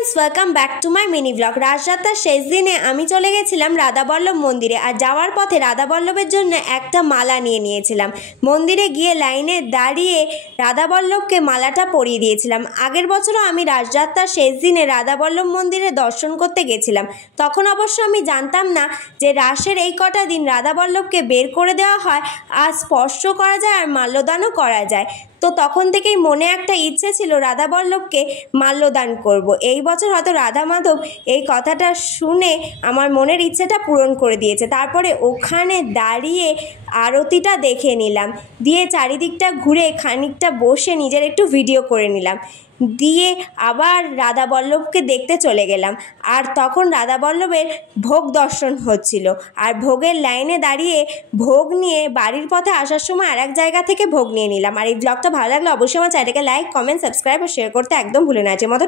Friends, welcome back to my mini blog. রাজযাত্রার শেষ দিনে আমি চলে গেছিলাম রাধাবল্লভ মন্দিরে। আর যাওয়ার পথে রাধাবল্লভের জন্য একটা মালা নিয়েছিলাম। মন্দিরে গিয়ে লাইনে দাঁড়িয়ে রাধাবল্লভকে মালাটা পরিয়ে দিয়েছিলাম। আগের বছরও আমি রাজযাত্রার শেষ দিনে রাধাবল্লভ মন্দিরে দর্শন করতে গেছিলাম। তখন অবশ্য আমি জানতাম না যে রাসের এই কটা দিন রাধাবল্লভকে বের করে দেওয়া হয়, আর স্পর্শ করা যায় আর মাল্যদানও করা যায়। তো তখন থেকেই মনে একটা ইচ্ছে ছিল রাধাবল্লভকে মাল্যদান করব। এই বছর হয়তো রাধা মাধব এই কথাটা শুনে আমার মনের ইচ্ছেটা পূরণ করে দিয়েছে। তারপরে ওখানে দাঁড়িয়ে আরতিটা দেখে নিলাম, দিয়ে চারিদিকটা ঘুরে খানিকটা বসে নিজের একটু ভিডিও করে নিলাম, দিয়ে আবার রাধাবল্লভকে দেখতে চলে গেলাম। আর তখন রাধাবল্লভের ভোগ দর্শন হচ্ছিল, আর ভোগের লাইনে দাঁড়িয়ে ভোগ নিয়ে বাড়ির পথে আসার সময় আর এক জায়গা থেকে ভোগ নিয়ে নিলাম। আর এই ব্লগটা ভালো লাগলে অবশ্যই আমার চ্যানেলটাকে লাইক, কমেন্ট, সাবস্ক্রাইব আর শেয়ার করতে একদম ভুলে না। যে মতো